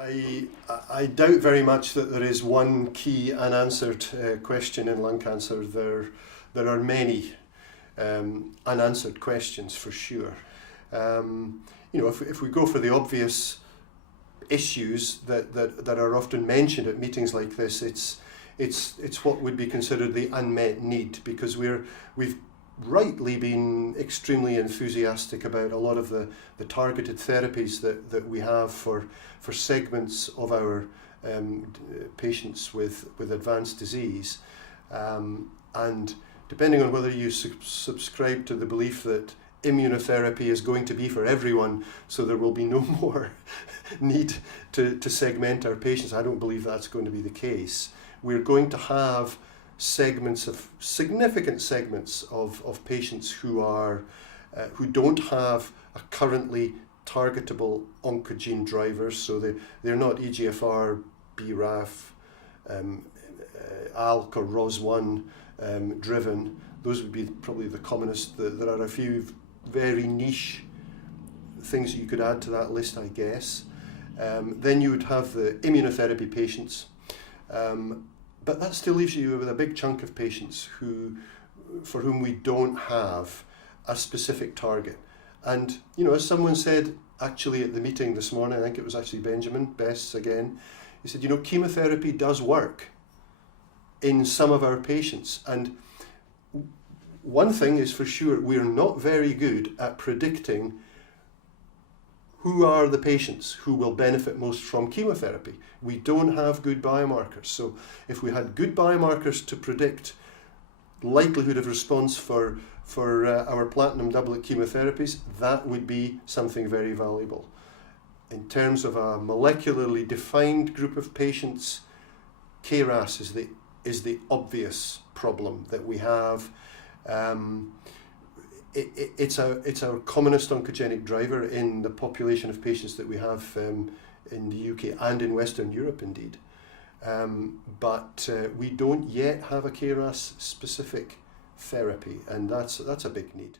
I doubt very much that there is one key unanswered question in lung cancer. There are many unanswered questions for sure. If we go for the obvious issues that are often mentioned at meetings like this, it's what would be considered the unmet need, because we've rightly been extremely enthusiastic about a lot of the targeted therapies that we have for segments of our patients with advanced disease, and depending on whether you subscribe to the belief that immunotherapy is going to be for everyone, so there will be no more need to segment our patients, I don't believe that's going to be the case. We're going to have significant segments of patients who don't have a currently targetable oncogene drivers, so they're not EGFR, BRAF, ALK or ROS1 driven. Those would be probably the commonest. There are a few very niche things that you could add to that list, I guess. Then you would have the immunotherapy patients. But that still leaves you with a big chunk of patients for whom we don't have a specific target. And, as someone said actually at the meeting this morning, I think it was actually Benjamin Bess again, he said, chemotherapy does work in some of our patients. And one thing is for sure, we're not very good at predicting who are the patients who will benefit most from chemotherapy. We don't have good biomarkers. So if we had good biomarkers to predict likelihood of response for our platinum doublet chemotherapies, that would be something very valuable. In terms of a molecularly defined group of patients, KRAS is the obvious problem that we have. It's our commonest oncogenic driver in the population of patients that we have in the UK and in Western Europe indeed. But we don't yet have a KRAS-specific therapy, and that's a big need.